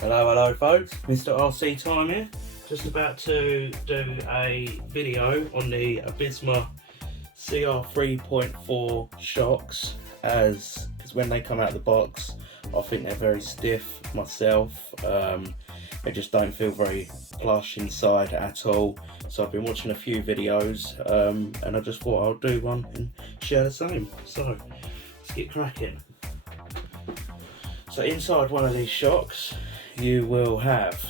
Hello folks, Mr. RC Time here. Just about to do a video on the Absima cr3.4 shocks, because when they come out of the box I think they're very stiff myself. They just don't feel very plush inside at all. So I've been watching a few videos and I just thought I'll do one and share the same. So let's get cracking. So inside one of these shocks you will have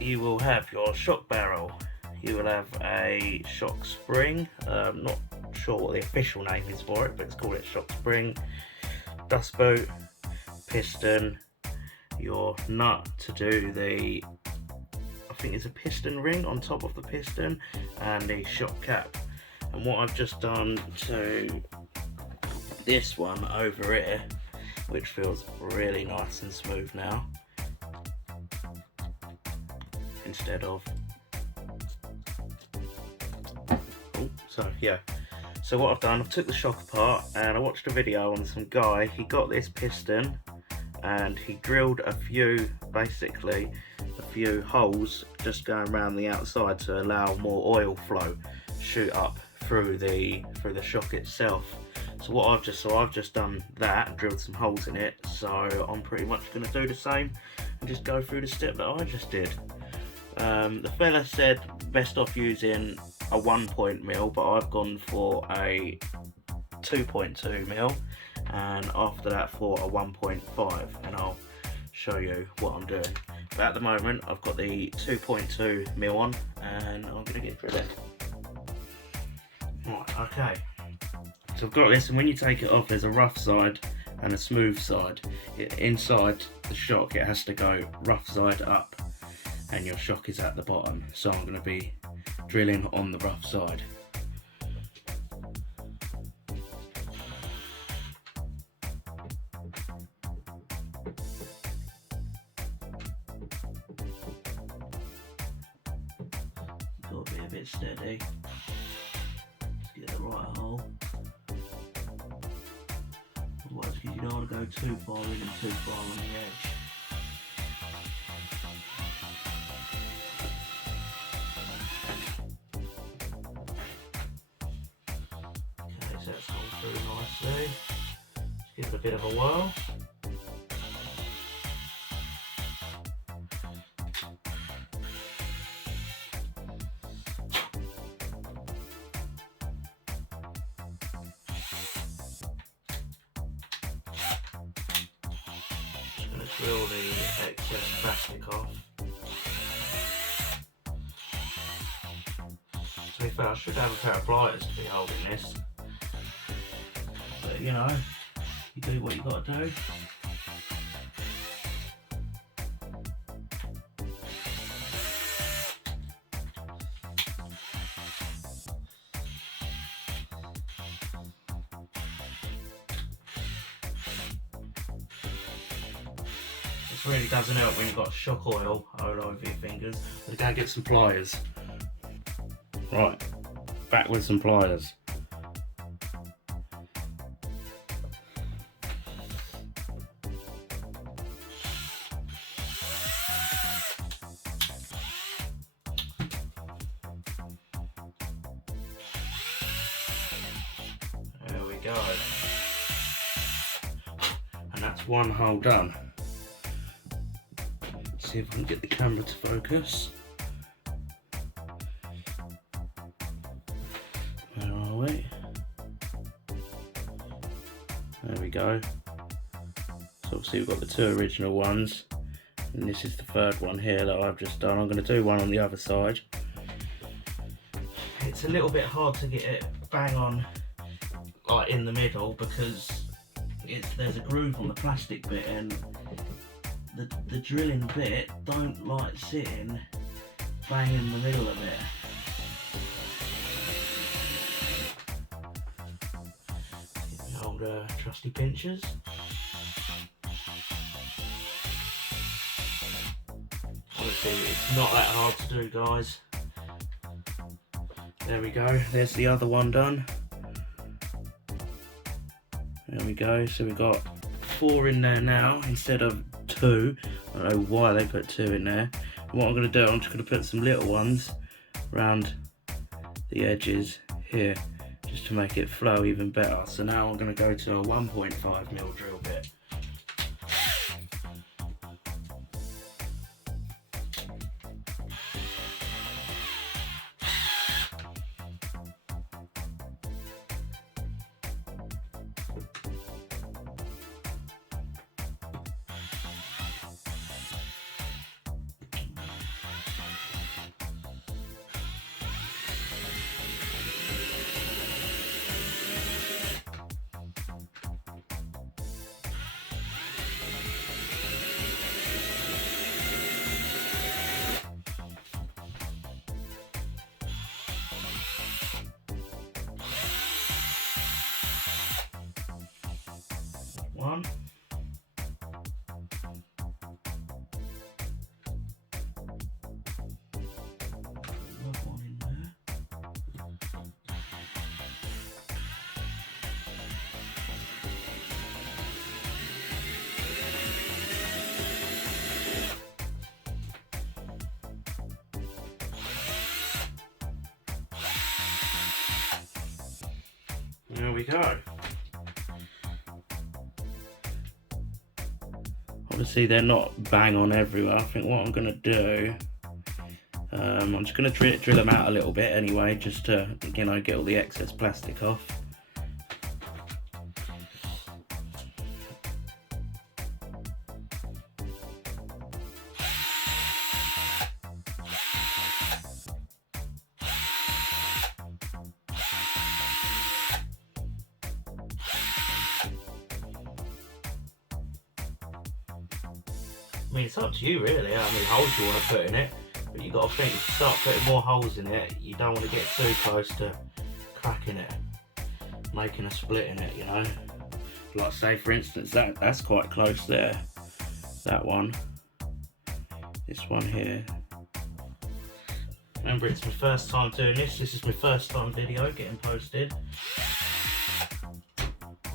your shock barrel, you will have a shock spring, not sure what the official name is for it, but it's called shock spring, dust boot, piston, your nut to do the, I think it's a piston ring on top of the piston, and the shock cap. And what I've just done to this one over here, which feels really nice and smooth now, instead of, so what I've done, I've took the shock apart and I watched a video on some guy. He got this piston and he drilled a few holes just going around the outside to allow more oil flow shoot up through the shock itself. So what I've just done that, drilled some holes in it, so I'm pretty much going to do the same and just go through the step that I just did. The fella said best off using a 1 mil, but I've gone for a 2.2 and after that for a 1.5, and I'll show you what I'm doing. But at the moment I've got the 2.2 on and I'm going to get through it. Right, okay. So I've got this, and when you take it off there's a rough side and a smooth side. Inside the shock it has to go rough side up and your shock is at the bottom. So I'm going to be drilling on the rough side. Got to be a bit steady. Let's get the right hole. Otherwise, because you don't want to go too far in and too far on the edge. Okay, so that's gone through nicely. Let's give it a bit of a whirl. Drill the excess plastic off. To be fair, I should have a pair of pliers to be holding this, but you know, you do what you got to do. This really doesn't help when you've got shock oil all over your fingers. So go and get some pliers. Right, back with some pliers. There we go. And that's one hole done. See if I can get the camera to focus. Where are we? There we go. So obviously we've got the two original ones, and this is the third one here that I've just done. I'm going to do one on the other side. It's a little bit hard to get it bang on like in the middle because there's a groove on the plastic bit, and the drilling bit don't like sitting bang in the middle of it. Get the old trusty pinchers. Honestly, it's not that hard to do, guys. There we go, there's the other one done. There we go, so we've got 4 in there now instead of 2. I don't know why they put 2 in there. And what I'm going to do, I'm just going to put some little ones around the edges here, just to make it flow even better. So now I'm going to go to a 1.5mm drill bit. One. Another one in there. There we go. Obviously they're not bang on everywhere. I think what I'm going to do, I'm just going to drill them out a little bit anyway, just to, you know, get all the excess plastic off. I mean, it's up to you really, how many holes you want to put in it, but you've got to think, if you start putting more holes in it, you don't want to get too close to cracking it, making a split in it, you know. Like say for instance, that's quite close there, that one, this one here. Remember, it's my first time doing this is my first time video getting posted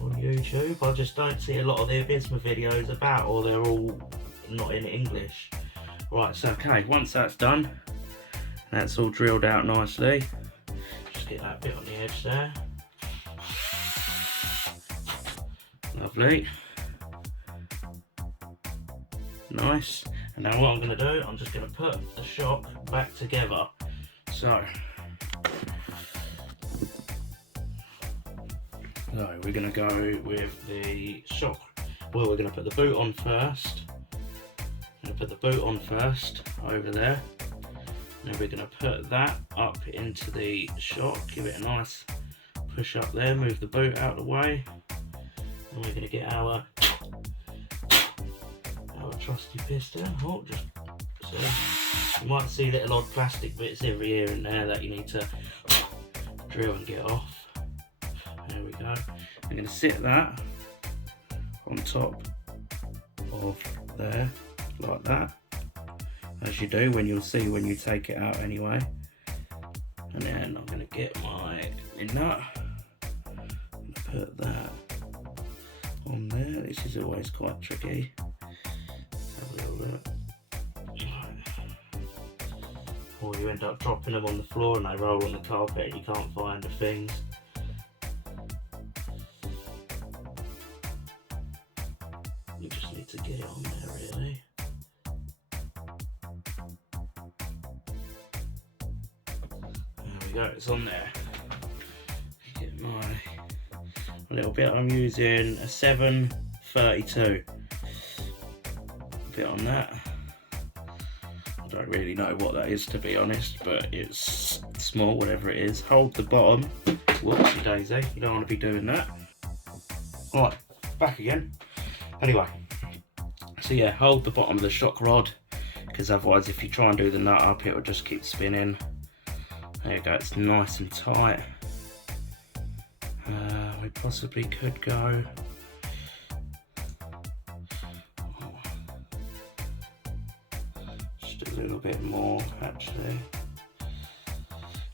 on YouTube. I just don't see a lot of the Absima videos about, or they're all not in English. Right, so okay, once that's done, that's all drilled out nicely. Just get that bit on the edge there. Lovely. Nice. And now what I'm going to do, I'm just going to put the shock back together. So we're going to go with the shock. Well, we're going to put the boot on first. I'm going to put the boot on first over there. And then we're going to put that up into the shock, give it a nice push up there, move the boot out of the way. And we're going to get our trusty piston. Oh, just so you might see little odd plastic bits every here and there that you need to drill and get off. There we go. I'm going to sit that on top of there, like that, as you do when you'll see when you take it out anyway. And then I'm going to get my nut and put that on there. This is always quite tricky. Have a little look. Or you end up dropping them on the floor and they roll on the carpet and you can't find the things. You just need to get it on there really. There we go, it's on there. Get my little bit, I'm using a 732 bit on that. I don't really know what that is, to be honest, but it's small, whatever it is. Hold the bottom. Whoopsie daisy, you don't want to be doing that. Alright, back again. Anyway, so yeah, hold the bottom of the shock rod, because otherwise if you try and do the nut up, it will just keep spinning. There you go, it's nice and tight. We possibly could go just a little bit more, actually.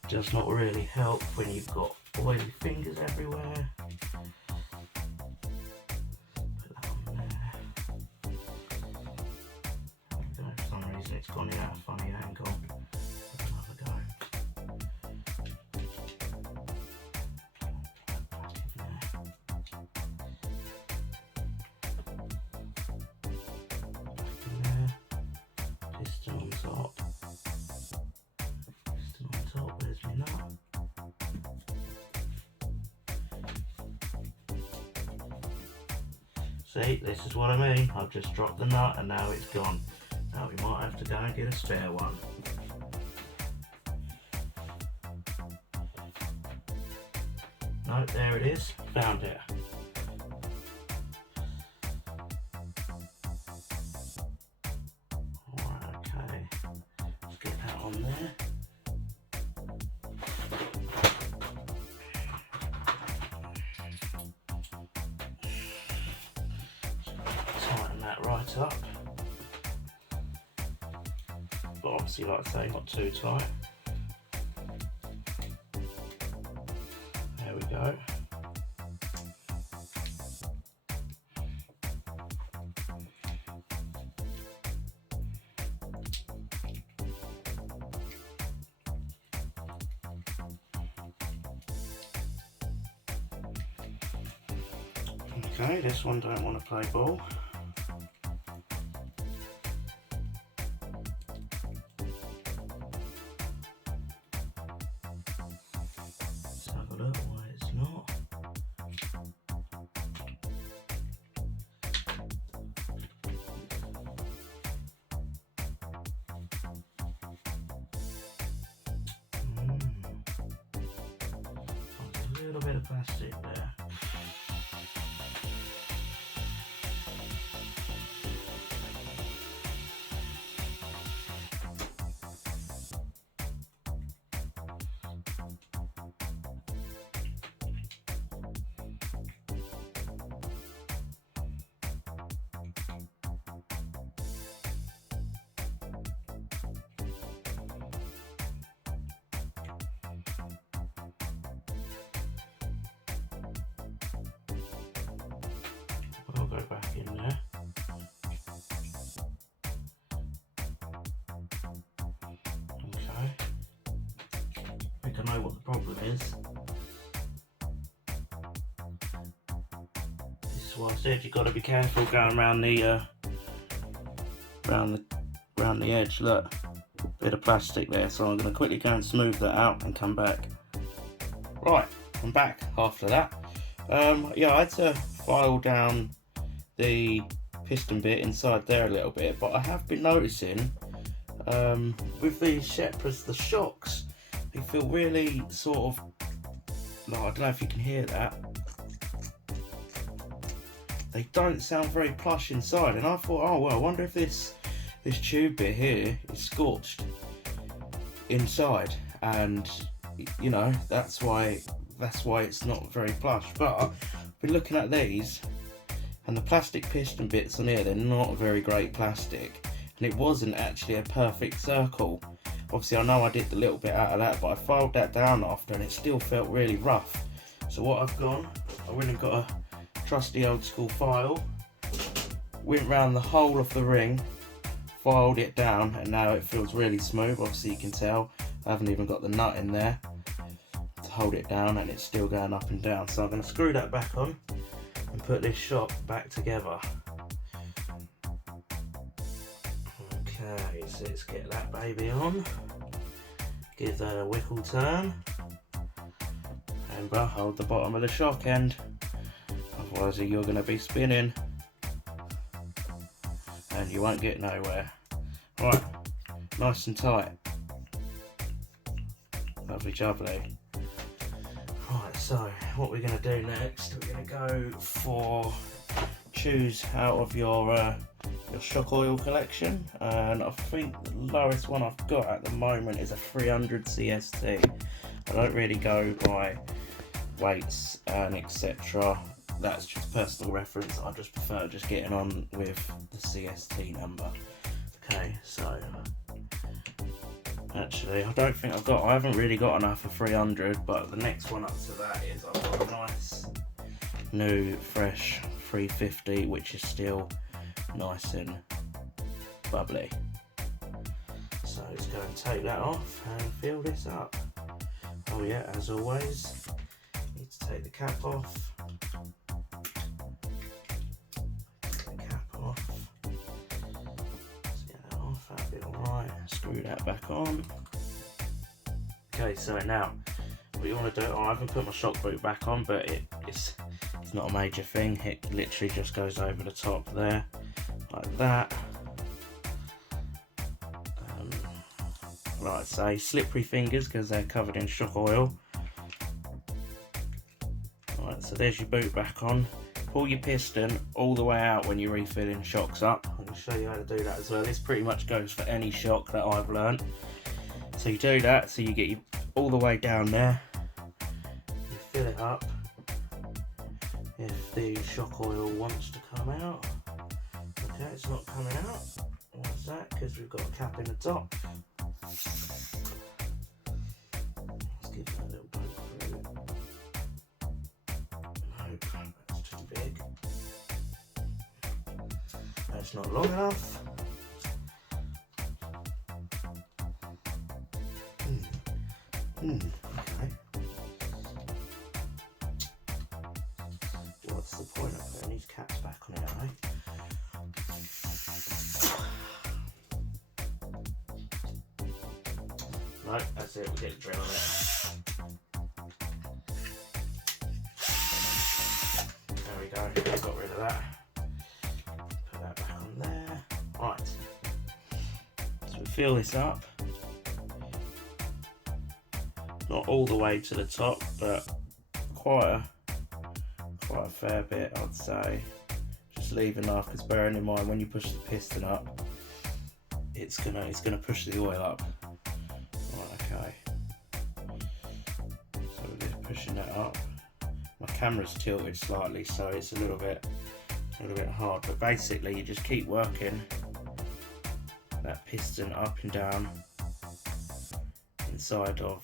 Does not really help when you've got oily fingers everywhere. Put that on there. funny angle. Another go. Piston on top. Piston on top, there's my nut. See, this is what I mean. I've just dropped the nut and now it's gone. Now we might have to go and get a spare one. No, there it is. Found it. Alright, okay. Let's get that on there. Tighten that right up. But obviously, like I say, not too tight. There we go. Okay, this one don't want to play ball. Let's have a look why it's not. There's a little bit of plastic there. I'll go back in there. Okay. I think I know what the problem is. This is why I said you've got to be careful going around the round the edge. Look, bit of plastic there. So I'm going to quickly go and smooth that out and come back. Right, I'm back after that. Yeah, I had to file down the piston bit inside there a little bit, but I have been noticing with these shepras, the shocks, they feel really sort of, like, I don't know if you can hear that, they don't sound very plush inside, and I thought, oh well, I wonder if this tube bit here is scorched inside, and you know, that's why it's not very plush. But I've been looking at these, and the plastic piston bits on here, they're not very great plastic, and it wasn't actually a perfect circle. Obviously I know I did a little bit out of that, but I filed that down after and it still felt really rough. So what I've done, I went and got a trusty old school file, went round the whole of the ring, filed it down, and now it feels really smooth. Obviously you can tell I haven't even got the nut in there to hold it down, and it's still going up and down. So I'm going to screw that back on and put this shock back together. Okay, so let's get that baby on, give that a wickle turn, and hold the bottom of the shock end, otherwise you're going to be spinning and you won't get nowhere. Right, nice and tight, lovely jubbly. Right, so what we're going to do next, we're going to go for, choose out of your shock oil collection, and I think the lowest one I've got at the moment is a 300 CST. I don't really go by weights and etc. That's just personal reference. I just prefer just getting on with the CST number. Okay, so actually I don't think I haven't really got enough for 300, but the next one up to that is I've got a nice new fresh 350, which is still nice and bubbly. So So let's go and take that off and fill this up. Oh yeah, as always, need to take the cap off. Take the cap off. Let's get that off, that'll be alright. Screw that back on. Okay, so now what you want to do, I haven't put my shock boot back on, but it's not a major thing. It literally just goes over the top there, like that. Like I say, slippery fingers because they're covered in shock oil. Right, so there's your boot back on. Pull your piston all the way out when you're refilling shocks up. I'm going to show you how to do that as well. This pretty much goes for any shock that I've learned. So you do that, so you get you all the way down there. You fill it up. If the shock oil wants to come out. Okay, it's not coming out. What's that? Because we've got a cap in the top. Let's give that a little poke through. No, that's too big. That's not long enough. Okay. What's the point of putting these caps back on it, eh? No, that's it, we'll get the drill on it. There we go, got rid of that. Put that back on there. Right, so we fill this up. Not all the way to the top, but quite a fair bit, I'd say. Just leave enough, because bearing in mind when you push the piston up, it's gonna push the oil up. Okay, so we're just pushing that up. My camera's tilted slightly, so it's a little bit hard, but basically you just keep working that piston up and down inside of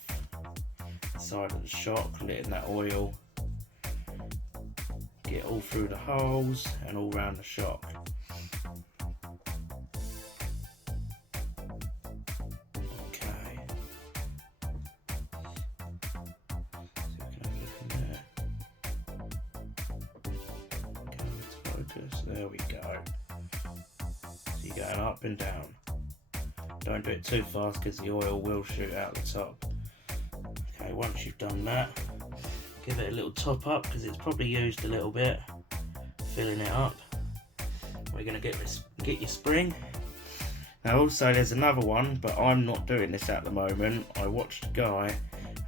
the shock, letting that oil get all through the holes and all around the shock. There we go. So you're going up and down. Don't do it too fast because the oil will shoot out the top. Okay, once you've done that, give it a little top up because it's probably used a little bit. Filling it up. We're going to get your spring. Now also there's another one, but I'm not doing this at the moment. I watched a guy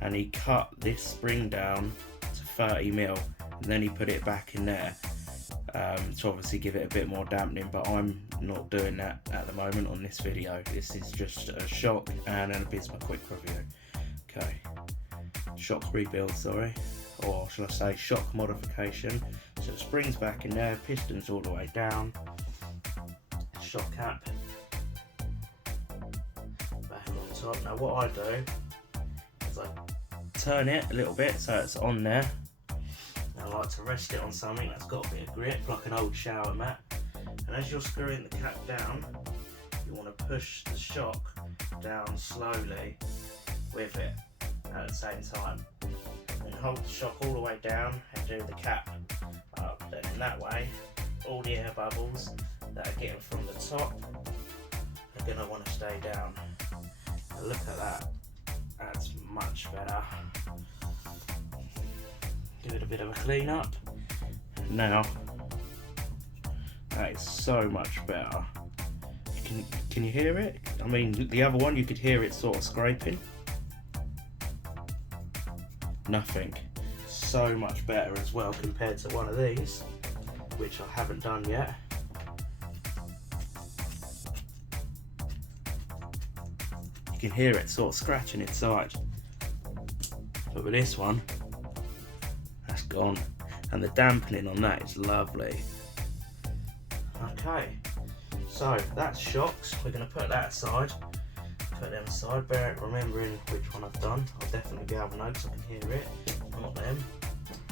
and he cut this spring down to 30mm and then he put it back in there. To obviously give it a bit more dampening, but I'm not doing that at the moment on this video. This is just a shock and an Absima quick review. Okay, shock rebuild, sorry, or shall I say shock modification. So the spring's back in there, pistons all the way down, shock cap back on top. Now what I do is I turn it a little bit so it's on there. I like to rest it on something that's got a bit of grip, like an old shower mat. And as you're screwing the cap down, you want to push the shock down slowly with it at the same time. And hold the shock all the way down and do the cap up. Then in that way, all the air bubbles that are getting from the top are going to want to stay down. Now look at that, that's much better. Give it a bit of a clean up. Now, that is so much better. Can you hear it? I mean, the other one you could hear it sort of scraping. Nothing. So much better as well compared to one of these, which I haven't done yet. You can hear it sort of scratching inside. But with this one, that's gone. And the dampening on that is lovely. Okay, so that's shocks. We're going to put that aside. Put them aside, remembering which one I've done. I'll definitely be able to know because I can hear it. Not them.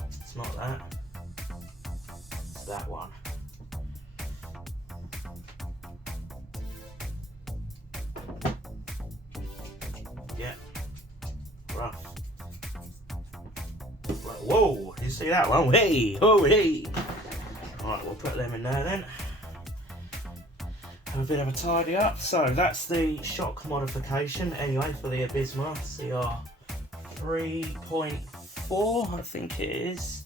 It's not that. It's that one. Yeah, rough. Whoa, you see that one? Hey, oh hey. Alright, we'll put them in there then. Have a bit of a tidy up. So that's the shock modification anyway for the Absima cr3.4, I think it is.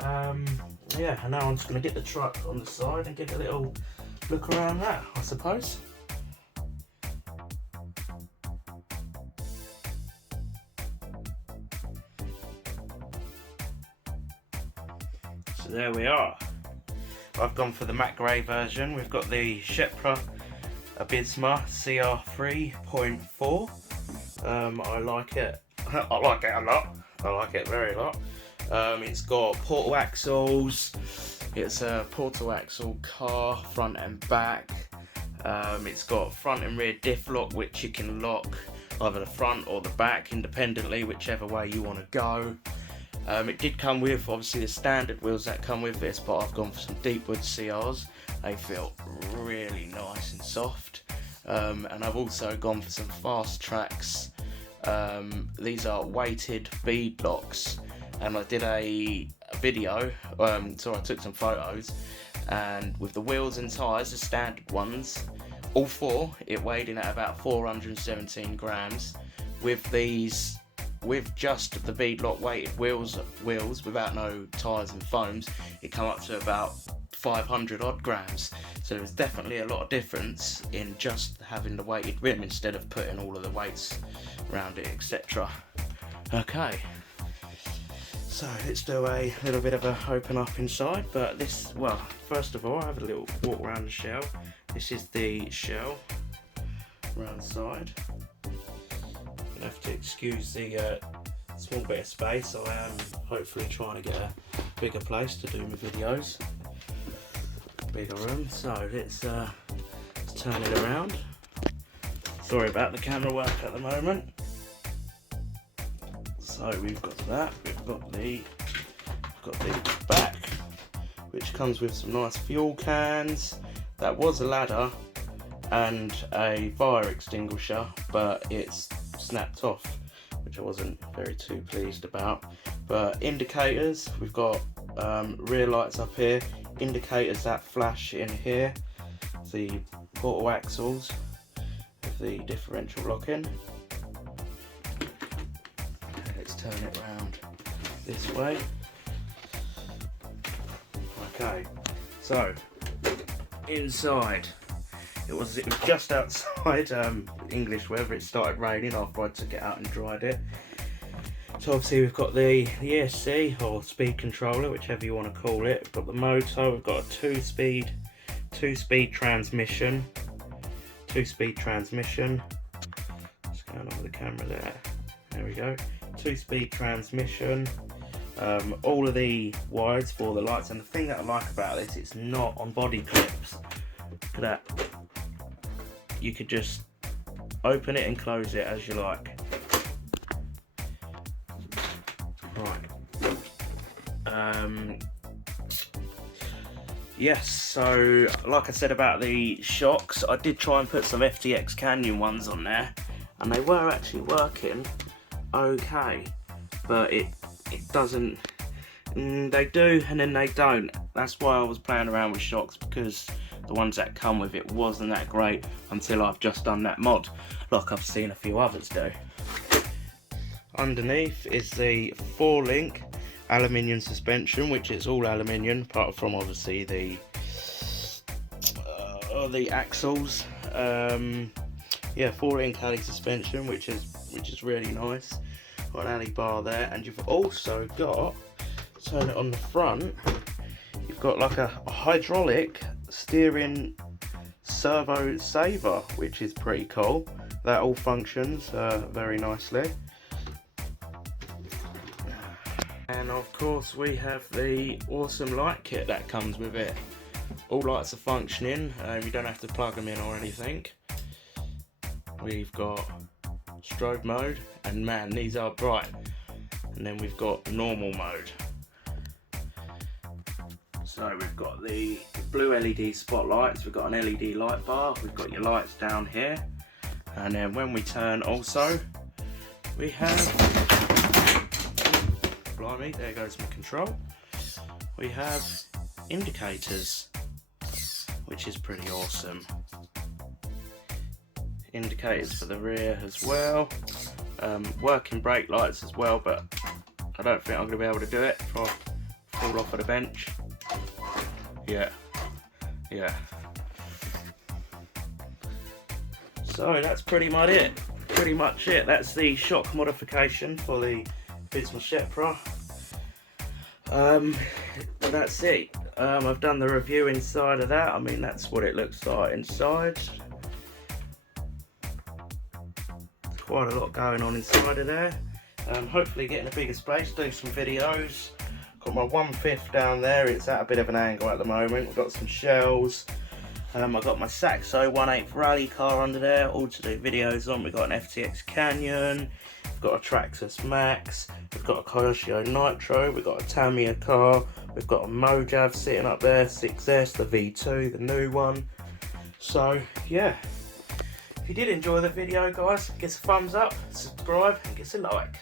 Yeah, and now I'm just going to get the truck on the side and get a little look around that, I suppose. So there we are. I've gone for the matte grey version. We've got the Shepra Absima cr3.4. I like it. I like it a lot. I like it very a lot. It's got portal axles. It's a portal axle car, front and back. It's got front and rear diff lock, which you can lock either the front or the back independently, whichever way you want to go. It did come with obviously the standard wheels that come with this, but I've gone for some deepwoods CRs. They feel really nice and soft. And I've also gone for some fasttrax. These are weighted beedlocks, and I did a video, so I took some photos, and with the wheels and tyres, the standard ones, all four, it weighed in at about 417 grams. With these, with just the beadlock weighted wheels without no tyres and foams, it come up to about 500 odd grams. So there's definitely a lot of difference in just having the weighted rim instead of putting all of the weights around it, etc. Okay, so let's do a little bit of a open up inside. But this, well, first of all, I have a little walk around the shell. This is the shell around the side. You'll have to excuse the small bit of space. I am hopefully trying to get a bigger place to do my videos, bigger room. So let's turn it around. Sorry about the camera work at the moment. So we've got that. We've got the back, which comes with some nice fuel cans. That was a ladder and a fire extinguisher, but it's snapped off, which I wasn't very too pleased about. But indicators, we've got rear lights up here, indicators that flash in here, the portal axles with the differential locking. Let's turn it around this way. Okay, so inside, it was just outside English weather. It started raining after I took it out and dried it. So obviously we've got the ESC or speed controller, whichever you want to call it. We've got the motor. We've got a two-speed transmission. Just going on with the camera there. There we go. Two-speed transmission. All of the wires for the lights, and the thing that I like about this, it's not on body clips. Look at that. You could just open it and close it as you like. Right. Yes, so like I said about the shocks, I did try and put some FTX Canyon ones on there, and they were actually working okay, but it doesn't, they do and then they don't. That's why I was playing around with shocks, because the ones that come with it wasn't that great until I've just done that mod, like I've seen a few others do. Underneath is the 4-link aluminium suspension, which is all aluminium apart from obviously the axles. Yeah, 4-link alli suspension, which is really nice. Got an alli bar there, and you've also got, turn it on the front, you've got like a hydraulic steering servo saver, which is pretty cool. That all functions very nicely. And of course we have the awesome light kit that comes with it. All lights are functioning, you don't have to plug them in or anything. We've got strobe mode, and man, these are bright. And then we've got normal mode. So we've got the blue LED spotlights, we've got an LED light bar, we've got your lights down here, and then when we turn also, we have, blimey, there goes my control. We have indicators, which is pretty awesome. Indicators for the rear as well. Working brake lights as well, but I don't think I'm going to be able to do it if I fall off of the bench. Yeah. So that's pretty much it. That's the shock modification for the Absima shepra. That's it. I've done the review inside of that. I mean, that's what it looks like inside. Quite a lot going on inside of there. Hopefully getting a bigger space, do some videos. Got my 1/5 down there, it's at a bit of an angle at the moment. We've got some shells. I've got my Saxo 1/8 rally car under there, all to do videos on. We've got an FTX Canyon, we've got a Traxxas Max, we've got a Coyote Nitro, we've got a Tamiya car, we've got a Mojav sitting up there, 6S, the V2, the new one. So yeah, if you did enjoy the video guys, give us a thumbs up, subscribe and give us a like.